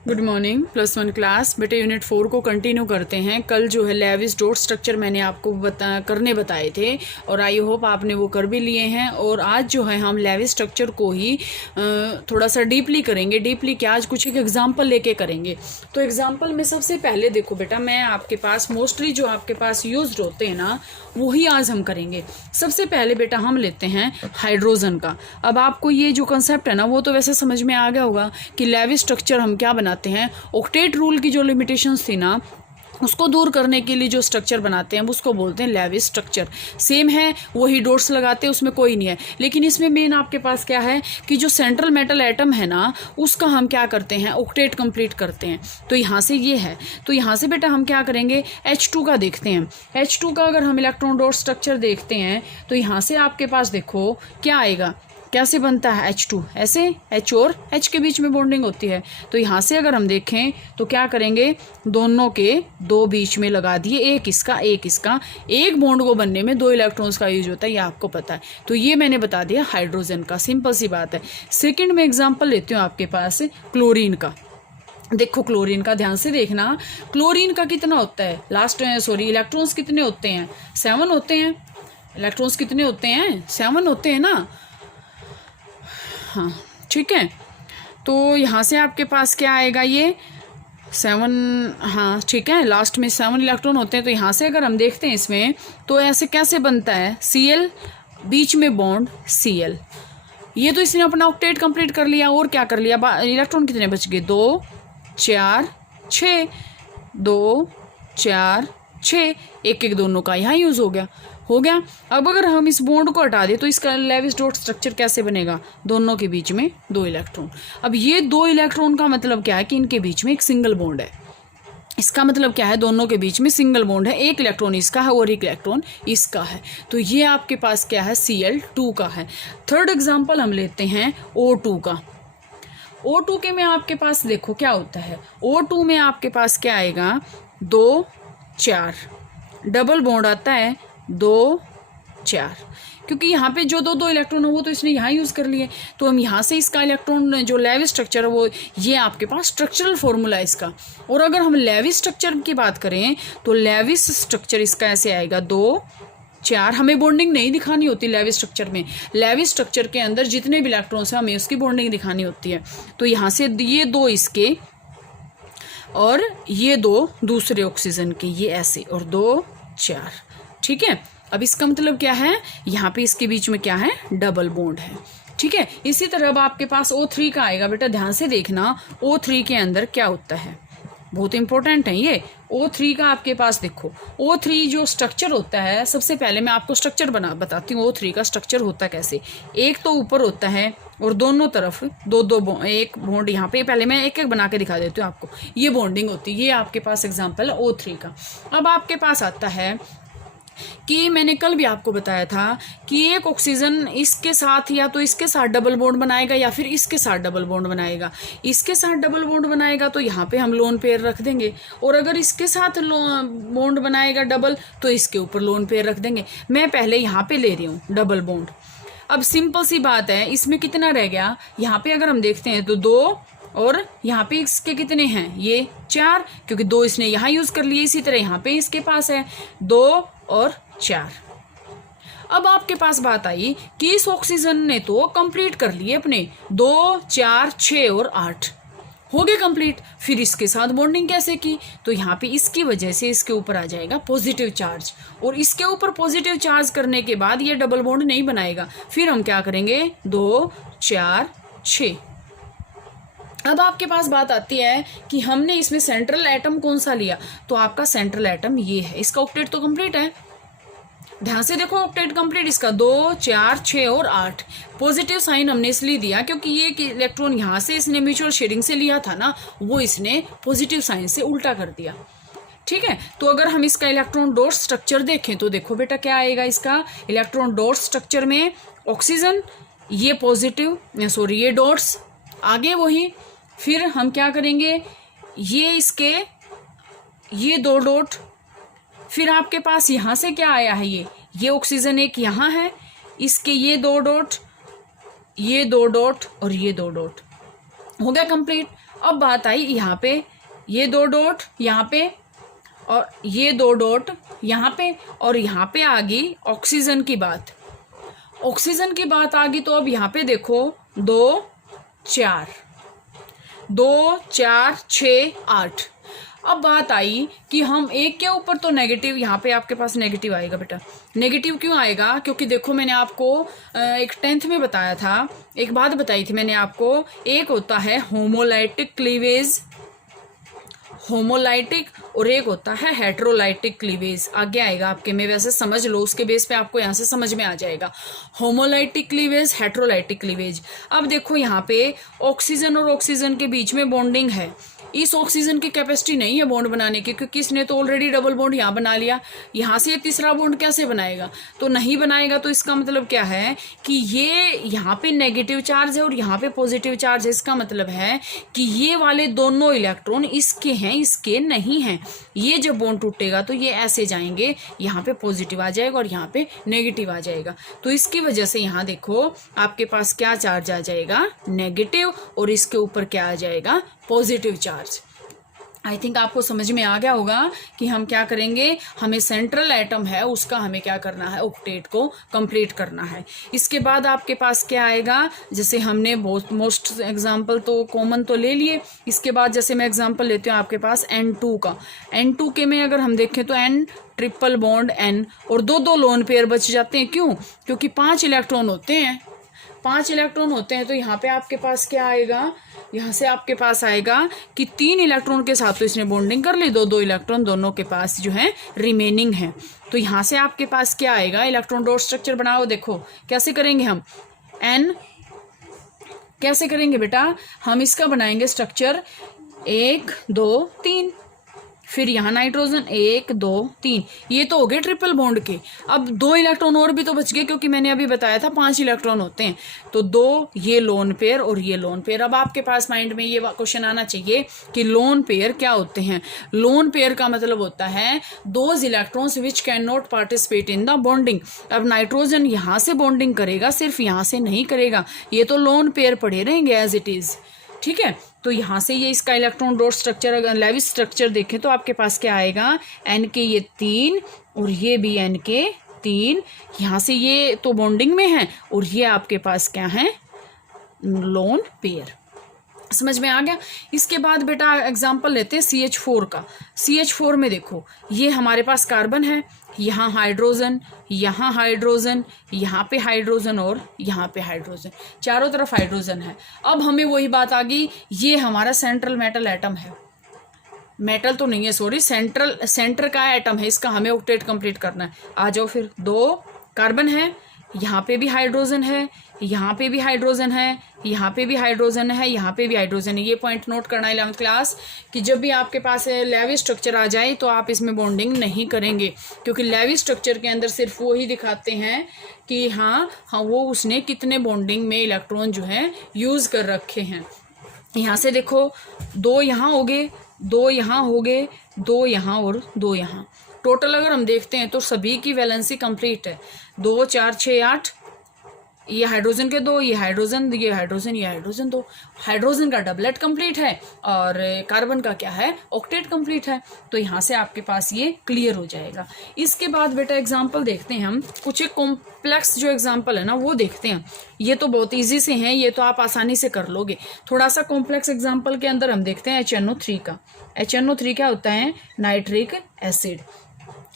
Good morning +1 class. बेटे unit 4 को continue करते हैं। कल जो है लेविस डॉट स्ट्रक्चर मैंने आपको करने बताए थे और आई होप आपने वो कर भी लिए हैं। और आज जो है हम लेविस स्ट्रक्चर को ही थोड़ा सा डीपली करेंगे। डीपली क्या, आज कुछ एक एग्जांपल लेके करेंगे। तो एग्जांपल में सबसे पहले देखो बेटा, मैं आपके पास मोस्टली जो आपके पास यूज्ड होते हैं ना, वही आज हम करेंगे। सबसे पहले बेटा हम लेते हैं हाइड्रोजन का। अब आपको ये जो कंसेप्ट है ना, वो तो वैसे समझ में आ गया होगा कि लेविस स्ट्रक्चर हम क्या बनाते हैं। ऑक्टेट रूल की जो लिमिटेशंस थी ना, उसको दूर करने के लिए जो स्ट्रक्चर बनाते हैं उसको बोलते हैं लेविस स्ट्रक्चर। सेम है, वही डॉट्स लगाते हैं, उसमें कोई नहीं है। लेकिन इसमें मेन आपके पास क्या है कि जो सेंट्रल मेटल एटम है ना, उसका हम क्या करते हैं, ऑक्टेट कंप्लीट करते हैं। तो यहाँ से ये है, तो यहाँ से बेटा हम क्या करेंगे, H2 का देखते हैं। H2 का अगर हम इलेक्ट्रॉन डॉट स्ट्रक्चर देखते हैं तो यहाँ से आपके पास देखो क्या आएगा, कैसे बनता है H2, ऐसे H और H के बीच में बॉन्डिंग होती है। तो यहाँ से अगर हम देखें तो क्या करेंगे, दोनों के दो बीच में लगा दिए, एक इसका एक इसका। एक बॉन्ड को बनने में 2 इलेक्ट्रॉन्स का यूज होता है, ये आपको पता है। तो ये मैंने बता दिया हाइड्रोजन का, सिंपल सी बात है। सेकेंड में एग्जाम्पल लेती हूँ आपके पास क्लोरीन का। देखो क्लोरीन का ध्यान से देखना, क्लोरीन का कितना होता है, इलेक्ट्रॉन्स कितने होते हैं, 7 होते हैं। इलेक्ट्रॉन्स कितने होते हैं, 7 होते हैं ना। हाँ ठीक है, तो यहाँ से आपके पास क्या आएगा, ये 7, हाँ ठीक है, लास्ट में 7 इलेक्ट्रॉन होते हैं। तो यहाँ से अगर हम देखते हैं इसमें, तो ऐसे कैसे बनता है, Cl बीच में बॉन्ड Cl। ये तो इसने अपना ऑक्टेट कंप्लीट कर लिया। और क्या कर लिया, इलेक्ट्रॉन कितने बच गए, 2 4 6, 2 4 6, एक एक दोनों का यहाँ यूज हो गया। अब अगर हम इस बॉन्ड को हटा दें तो इसका लेविस डॉट स्ट्रक्चर कैसे बनेगा, दोनों के बीच में 2 इलेक्ट्रॉन। अब ये 2 इलेक्ट्रॉन का मतलब क्या है कि इनके बीच में एक सिंगल बॉन्ड है। इसका मतलब क्या है, दोनों के बीच में सिंगल बॉन्ड है, एक इलेक्ट्रॉन इसका है और एक इलेक्ट्रॉन इसका है। तो ये आपके पास क्या है, Cl2 का है। थर्ड एग्जाम्पल हम लेते हैं O2 का। O2 के में आपके पास देखो क्या होता है, O2 में आपके पास क्या आएगा, 2 4 डबल बॉन्ड आता है, 2 4, क्योंकि यहाँ पे जो दो इलेक्ट्रॉन है वो तो इसने यहाँ यूज़ कर लिए। तो हम यहाँ से इसका इलेक्ट्रॉन जो लेविस स्ट्रक्चर है वो, ये आपके पास स्ट्रक्चरल फॉर्मूला है इसका। और अगर हम लेविस स्ट्रक्चर की बात करें तो लेविस स्ट्रक्चर इसका ऐसे आएगा, 2 4। हमें बॉन्डिंग नहीं दिखानी होती लेविस स्ट्रक्चर में। लेविस स्ट्रक्चर के अंदर जितने भी इलेक्ट्रॉन्स हैं हमें उसकी बॉन्डिंग दिखानी होती है। तो यहाँ से ये 2 इसके और ये 2 दूसरे ऑक्सीजन के, ये ऐसे, और 2 4, ठीक है। अब इसका मतलब क्या है, यहाँ पे इसके बीच में क्या है, डबल बॉन्ड है, ठीक है। इसी तरह अब आपके पास O3 का आएगा। बेटा ध्यान से देखना, O3 के अंदर क्या होता है, बहुत इंपॉर्टेंट है ये। O3 का आपके पास देखो, O3 जो स्ट्रक्चर होता है, सबसे पहले मैं आपको स्ट्रक्चर बताती हूँ। O3 का स्ट्रक्चर होता कैसे, एक तो ऊपर होता है और दोनों तरफ 2 एक बॉन्ड। यहाँ पे पहले मैं एक एक बना के दिखा देती हूँ आपको, ये बॉन्डिंग होती है। ये आपके पास एग्जाम्पल है O3 का। अब आपके पास आता है कि मैंने कल भी आपको बताया था कि एक ऑक्सीजन इसके साथ या तो इसके साथ डबल बॉन्ड बनाएगा या फिर इसके साथ डबल बॉन्ड बनाएगा। इसके साथ डबल बॉन्ड बनाएगा तो यहाँ पे हम लोन पेयर रख देंगे, और अगर इसके साथ बॉन्ड बनाएगा डबल तो इसके ऊपर लोन पेयर रख देंगे। मैं पहले यहाँ पे ले रही हूँ डबल बॉन्ड। अब सिंपल सी बात है, इसमें कितना रह गया, यहाँ पे अगर हम देखते हैं तो 2, और यहाँ पे इसके कितने हैं, ये 4, क्योंकि 2 इसने यहाँ यूज कर लिए। इसी तरह यहाँ पे इसके पास है 2 और 4। अब आपके पास बात आई कि इस ऑक्सीजन ने तो कंप्लीट कर लिए अपने 2 4 6 और 8 हो गए कंप्लीट। फिर इसके साथ बॉन्डिंग कैसे की, तो यहाँ पे इसकी वजह से इसके ऊपर आ जाएगा पॉजिटिव चार्ज, और इसके ऊपर पॉजिटिव चार्ज करने के बाद ये डबल बॉन्ड नहीं बनाएगा। फिर हम क्या करेंगे, 2 4 6। अब आपके पास बात आती है कि हमने इसमें सेंट्रल एटम कौन सा लिया, तो आपका सेंट्रल एटम ये है। इसका ऑक्टेट तो कंप्लीट है, ध्यान से देखो, ऑक्टेट कंप्लीट इसका 2 4 6 और 8। पॉजिटिव साइन हमने इसलिए दिया क्योंकि ये इलेक्ट्रॉन यहाँ से इसने म्यूचुअल शेयरिंग से लिया था ना, वो इसने पॉजिटिव साइन से उल्टा कर दिया, ठीक है। तो अगर हम इसका इलेक्ट्रॉन डॉट स्ट्रक्चर देखें तो देखो बेटा क्या आएगा, इसका इलेक्ट्रॉन डॉट स्ट्रक्चर में ऑक्सीजन, ये पॉजिटिव, ये डॉट्स आगे वही। फिर हम क्या करेंगे, ये इसके ये 2 डॉट, फिर आपके पास यहाँ से क्या आया है, ये ऑक्सीजन एक यहाँ है, इसके ये 2 डॉट, ये 2 डॉट और ये 2 डॉट, हो गया कंप्लीट। अब बात आई यहाँ पे, ये 2 डॉट यहाँ पे और ये 2 डॉट यहाँ पे, और यहाँ पे आ गई ऑक्सीजन की बात। ऑक्सीजन की बात आ गई तो अब यहाँ पे देखो 2 4 2 4 6 8। अब बात आई कि हम एक के ऊपर तो नेगेटिव, यहाँ पे आपके पास नेगेटिव आएगा बेटा। नेगेटिव क्यों आएगा? क्योंकि देखो मैंने आपको एक 10th में बताया था, एक बात बताई थी मैंने आपको, एक होता है होमोलाइटिक क्लीवेज, होमोलाइटिक, और एक होता है हेट्रोलाइटिक क्लीवेज। आगे आएगा आपके में, वैसे समझ लो, उसके बेस पे आपको यहाँ से समझ में आ जाएगा। Homolytic cleavage, heterolytic cleavage. अब देखो यहाँ पे ऑक्सीजन और ऑक्सीजन के बीच में बॉन्डिंग है। इस ऑक्सीजन की कैपेसिटी नहीं है बॉन्ड बनाने की, क्योंकि इसने तो ऑलरेडी डबल बॉन्ड यहाँ बना लिया। यहाँ से ये तीसरा बॉन्ड कैसे बनाएगा? तो नहीं बनाएगा। तो इसका मतलब क्या है कि ये यहाँ पे नेगेटिव चार्ज है और यहाँ पे पॉजिटिव चार्ज है। इसका मतलब है कि ये वाले दोनों इलेक्ट्रॉन इसके हैं, इसके नहीं हैं। ये जब बॉन्ड टूटेगा तो ये ऐसे जाएंगे, यहाँ पे पॉजिटिव आ जाएगा और यहाँ पे नेगेटिव आ जाएगा। तो इसकी वजह से यहाँ देखो आपके पास क्या चार्ज आ जाएगा? नेगेटिव, और इसके ऊपर क्या आ जाएगा? Positive charge. आई थिंक आपको समझ में आ गया होगा कि हम क्या करेंगे। हमें सेंट्रल एटम है उसका हमें क्या करना है? ऑक्टेट को कंप्लीट करना है। इसके बाद आपके पास क्या आएगा? जैसे हमने बहुत मोस्ट एग्जांपल तो कॉमन तो ले लिए। इसके बाद जैसे मैं एग्जांपल लेती हूँ आपके पास N2 का। N2 के में अगर हम देखें तो N ट्रिपल बॉन्ड N, और 2 लोन पेयर बच जाते हैं। क्यों? क्योंकि 5 इलेक्ट्रॉन होते हैं, 5 इलेक्ट्रॉन होते हैं। तो यहाँ पे आपके पास क्या आएगा? यहाँ से आपके पास आएगा कि 3 इलेक्ट्रॉन के साथ तो इसने बॉन्डिंग कर ली, 2 इलेक्ट्रॉन दोनों के पास जो है रिमेनिंग है। तो यहाँ से आपके पास क्या आएगा? इलेक्ट्रॉन डॉट स्ट्रक्चर बनाओ। देखो कैसे करेंगे हम? N कैसे करेंगे बेटा? हम इसका बनाएंगे स्ट्रक्चर 1 2 3, फिर यहाँ नाइट्रोजन 1 2 3। ये तो हो गए ट्रिपल बॉन्ड के। अब 2 इलेक्ट्रॉन और भी तो बच गए, क्योंकि मैंने अभी बताया था 5 इलेक्ट्रॉन होते हैं। तो 2 ये लोन पेयर और ये लोन पेयर। अब आपके पास माइंड में ये क्वेश्चन आना चाहिए कि लोन पेयर क्या होते हैं। लोन पेयर का मतलब होता है those electrons which can not participate in the bonding. अब नाइट्रोजन यहाँ से बॉन्डिंग करेगा, सिर्फ यहाँ से नहीं करेगा। ये तो लोन पेयर पढ़े रहेंगे एज इट इज, ठीक है। तो यहाँ से ये इसका इलेक्ट्रॉन डॉट स्ट्रक्चर, अगर लेविस स्ट्रक्चर देखें तो आपके पास क्या आएगा? N के ये 3 और ये भी N के 3। यहाँ से ये तो बॉन्डिंग में है और ये आपके पास क्या है? Lone pair. समझ में आ गया। इसके बाद बेटा एग्जाम्पल लेते हैं CH4 का। CH4 में देखो ये हमारे पास कार्बन है, यहाँ हाइड्रोजन, यहाँ हाइड्रोजन, यहाँ पे हाइड्रोजन और यहाँ पे हाइड्रोजन, चारों तरफ हाइड्रोजन है। अब हमें वही बात आ गई, ये हमारा सेंट्रल मेटल एटम है। मेटल तो नहीं है, सॉरी, सेंटर का एटम है, इसका हमें ऑक्टेट कंप्लीट करना है। आ जाओ फिर, 2 कार्बन है, यहाँ पे भी हाइड्रोजन है, यहाँ पे भी हाइड्रोजन है, यहाँ पे भी हाइड्रोजन है, यहाँ पे भी हाइड्रोजन है। ये पॉइंट नोट करना है 11th क्लास कि जब भी आपके पास लेविस स्ट्रक्चर आ जाए तो आप इसमें बॉन्डिंग नहीं करेंगे, क्योंकि लेविस स्ट्रक्चर के अंदर सिर्फ वो ही दिखाते हैं कि हाँ वो उसने कितने बॉन्डिंग में इलेक्ट्रॉन जो है यूज़ कर रखे हैं। यहाँ से देखो 2 यहाँ हो गए, 2 यहाँ हो गए, 2 यहाँ और 2 यहाँ। टोटल अगर हम देखते हैं तो सभी की वैलेंसी कंप्लीट है। 2 4 6 8, ये हाइड्रोजन के 2, ये हाइड्रोजन, ये हाइड्रोजन, ये हाइड्रोजन 2। हाइड्रोजन का डबलेट कंप्लीट है और कार्बन का क्या है? ऑक्टेट कंप्लीट है। तो यहाँ से आपके पास ये क्लियर हो जाएगा। इसके बाद बेटा एग्जाम्पल देखते हैं हम, कुछ एक कॉम्प्लेक्स जो एग्जाम्पल है ना वो देखते हैं। ये तो बहुत ईजी से हैं, ये तो आप आसानी से कर लोगे। थोड़ा सा कॉम्प्लेक्स एग्जाम्पल के अंदर हम देखते हैं HNO3 का। HNO3 क्या होता है? Nitric acid.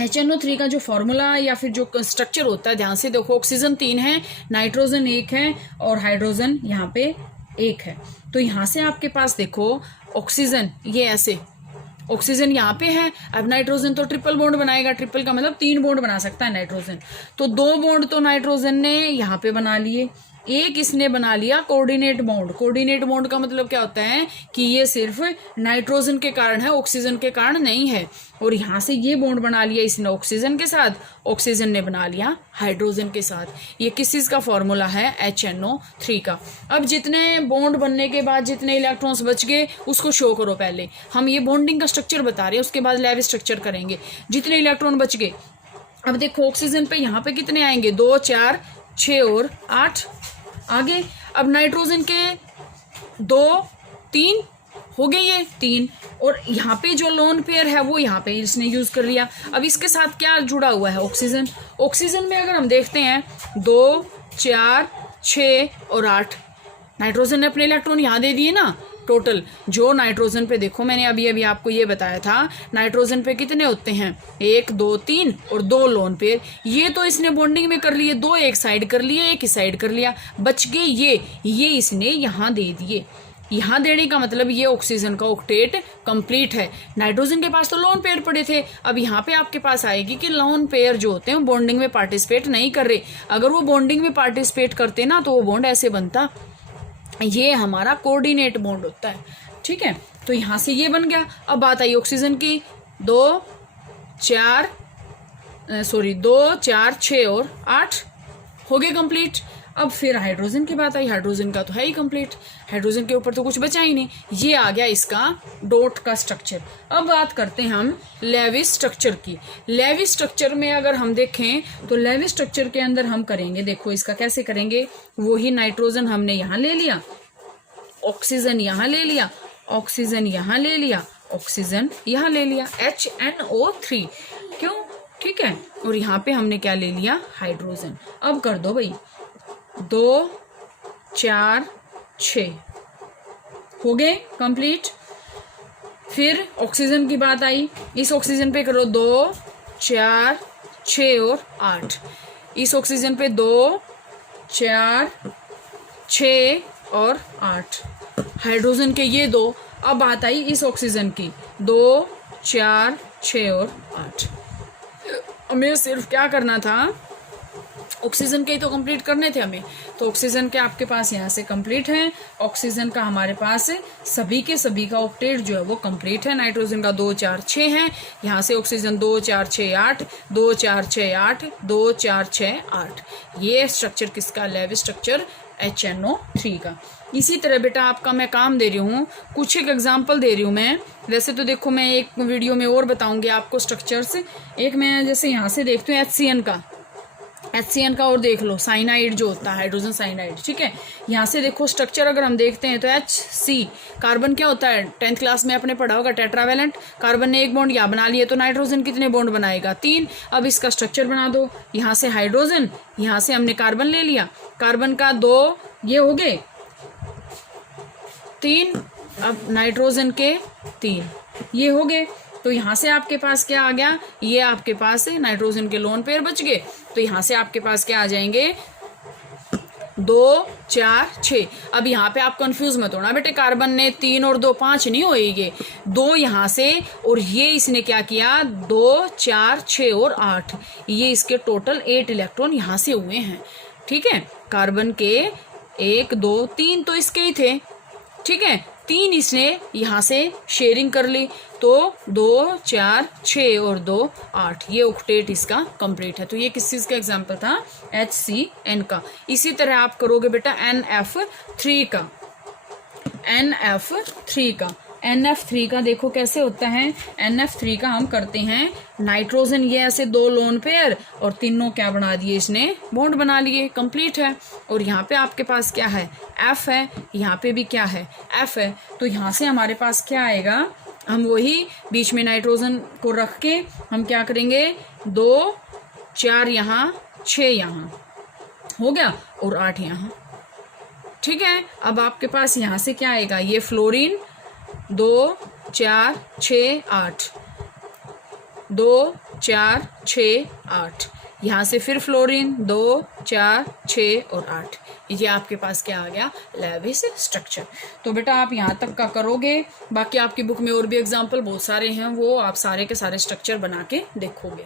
HNO3 का जो फॉर्मूला या फिर जो स्ट्रक्चर होता है, ध्यान से देखो, ऑक्सीजन 3 है, नाइट्रोजन 1 है और हाइड्रोजन यहाँ पे 1 है। तो यहाँ से आपके पास देखो ऑक्सीजन ये ऐसे, ऑक्सीजन यहाँ पे है। अब नाइट्रोजन तो ट्रिपल बॉन्ड बनाएगा, ट्रिपल का मतलब 3 बॉन्ड बना सकता है नाइट्रोजन। तो 2 बॉन्ड तो नाइट्रोजन ने यहाँ पे बना लिए, एक इसने बना लिया कोऑर्डिनेट बॉन्ड। कोऑर्डिनेट बॉन्ड का मतलब क्या होता है कि ये सिर्फ नाइट्रोजन के कारण है, ऑक्सीजन के कारण नहीं है। और यहाँ से ये बॉन्ड बना लिया इसने ऑक्सीजन के साथ, ऑक्सीजन ने बना लिया हाइड्रोजन के साथ। ये किस चीज़ का फॉर्मूला है? HNO3 का। अब जितने बॉन्ड बनने के बाद जितने इलेक्ट्रॉन्स बच गए उसको शो करो। पहले हम ये बॉन्डिंग का स्ट्रक्चर बता रहे हैं, उसके बाद लेविस स्ट्रक्चर करेंगे। जितने इलेक्ट्रॉन बच गए, अब देखो ऑक्सीजन पे यहाँ पे कितने आएंगे? 2 4 6 और 8 आगे। अब नाइट्रोजन के 2 3 हो गए ये 3, और यहाँ पे जो लोन पेयर है वो यहाँ पे इसने यूज कर लिया। अब इसके साथ क्या जुड़ा हुआ है, ऑक्सीजन। ऑक्सीजन में अगर हम देखते हैं 2, 4, 6 और 8, नाइट्रोजन ने अपने इलेक्ट्रॉन यहाँ दे दिए ना। टोटल जो नाइट्रोजन पे देखो, मैंने अभी अभी आपको ये बताया था, नाइट्रोजन पे कितने होते हैं, 1, 2, 3 और 2 लोन पेयर। ये तो इसने बॉन्डिंग में कर लिए, 2 एक साइड कर लिए, 1 इस साइड कर लिया, बच गए ये इसने यहाँ दे दिए। यहाँ देने का मतलब ये ऑक्सीजन का ऑक्टेट कंप्लीट है। नाइट्रोजन के पास तो लोन पेयर पड़े थे, अब यहाँ पे आपके पास आएगी कि लोन पेयर जो होते हैं बॉन्डिंग में पार्टिसिपेट नहीं कर रहे। अगर वो बॉन्डिंग में पार्टिसिपेट करते ना तो वो बॉन्ड ऐसे बनता, ये हमारा कोऑर्डिनेट बॉन्ड होता है, ठीक है। तो यहाँ से ये बन गया। अब बात आई ऑक्सीजन की, 2, 4, 6 और 8 हो गए कंप्लीट। अब फिर हाइड्रोजन की बात आई, हाइड्रोजन का तो है ही कंप्लीट, हाइड्रोजन के ऊपर तो कुछ बचा ही नहीं। ये आ गया इसका डॉट का स्ट्रक्चर। अब बात करते हैं हम लेविस स्ट्रक्चर की। लेविस स्ट्रक्चर में अगर हम देखें तो लेविस स्ट्रक्चर के अंदर हम करेंगे, देखो इसका कैसे करेंगे, वही नाइट्रोजन हमने यहाँ ले लिया, ऑक्सीजन यहाँ ले लिया, ऑक्सीजन यहाँ ले लिया, ऑक्सीजन यहाँ ले लिया, HNO3, क्यों, ठीक है। और यहाँ पे हमने क्या ले लिया, हाइड्रोजन। अब कर दो भाई, 2, 4, 6 हो गए कंप्लीट। फिर ऑक्सीजन की बात आई, इस ऑक्सीजन पे करो 2, 4, 6 और 8, इस ऑक्सीजन पे 2, 4, 6 और 8, हाइड्रोजन के ये 2। अब बात आई इस ऑक्सीजन की, 2, 4, 6 और 8। हमें सिर्फ क्या करना था, ऑक्सीजन के ही तो कंप्लीट करने थे हमें। तो ऑक्सीजन के आपके पास यहाँ से कंप्लीट है, ऑक्सीजन का हमारे पास सभी के सभी का ऑक्टेट जो है वो कंप्लीट है। नाइट्रोजन का 2, 4, 6 है, यहाँ से ऑक्सीजन 2, 4, 6, 8, 2, 4, 6, 8, 2, 4, 6, 8। ये स्ट्रक्चर किसका, लेविस स्ट्रक्चर HNO3 का। इसी तरह बेटा आपका मैं काम दे रही हूँ, कुछ एक एग्जांपल दे रही हूँ मैं। वैसे तो देखो मैं एक वीडियो में और बताऊंगी आपको स्ट्रक्चर्स। एक मैं जैसे यहाँ से देखती हूँ HCN का और देख लो, साइनाइड जो होता है, हाइड्रोजन साइनाइड, ठीक है। यहाँ से देखो स्ट्रक्चर अगर हम देखते हैं तो HC, कार्बन क्या होता है, 10th क्लास में आपने पढ़ा होगा, टेट्रावेलेंट। कार्बन ने एक बॉन्ड यहाँ बना लिया, तो नाइट्रोजन कितने बॉन्ड बनाएगा, 3। अब इसका स्ट्रक्चर बना दो, यहाँ से हाइड्रोजन, यहाँ से हमने कार्बन ले लिया, कार्बन का 2 ये हो गए 3, अब नाइट्रोजन के 3 ये हो गए। तो यहाँ से आपके पास क्या आ गया, ये आपके पास नाइट्रोजन के लोन पेयर बच गए। तो यहाँ से आपके पास क्या आ जाएंगे, 2, 4, 6। अब यहाँ पे आप कंफ्यूज मत होना बेटे, कार्बन ने 3 और 2 5 नहीं होएंगे, 2 यहाँ से, और ये इसने क्या किया, 2, 4, 6 और 8, ये इसके टोटल 8 इलेक्ट्रॉन यहाँ से हुए हैं, ठीक है। कार्बन के 1, 2, 3 तो इसके ही थे, ठीक है, 3 इसने यहाँ से शेयरिंग कर ली, तो 2, 4, 6 और 2, 8, ये ऑक्टेट इसका कंप्लीट है। तो ये किस चीज़ का एग्जांपल था, HCN का। इसी तरह आप करोगे बेटा NF3 का, NF3 का देखो कैसे होता है। NF3 का हम करते हैं, नाइट्रोजन ये ऐसे 2 लोन पेयर और तीनों क्या बना दिए इसने, बॉन्ड बना लिए, कंप्लीट है। और यहाँ पे आपके पास क्या है, F है, यहाँ पे भी क्या है, F है। तो यहाँ से हमारे पास क्या आएगा, हम वही बीच में नाइट्रोजन को रख के हम क्या करेंगे, 2, 4 यहाँ, 6 यहाँ हो गया और 8 यहाँ, ठीक है। अब आपके पास यहाँ से क्या आएगा, ये फ्लोरीन 2, 4, 6, 8, 2, 4, 6, 8, यहाँ से फिर फ्लोरीन 2, 4, 6 और 8, ये आपके पास क्या आ गया, लेविस स्ट्रक्चर। तो बेटा आप यहाँ तक का करोगे, बाकी आपकी बुक में और भी एग्जाम्पल बहुत सारे हैं, वो आप सारे के सारे स्ट्रक्चर बना के देखोगे।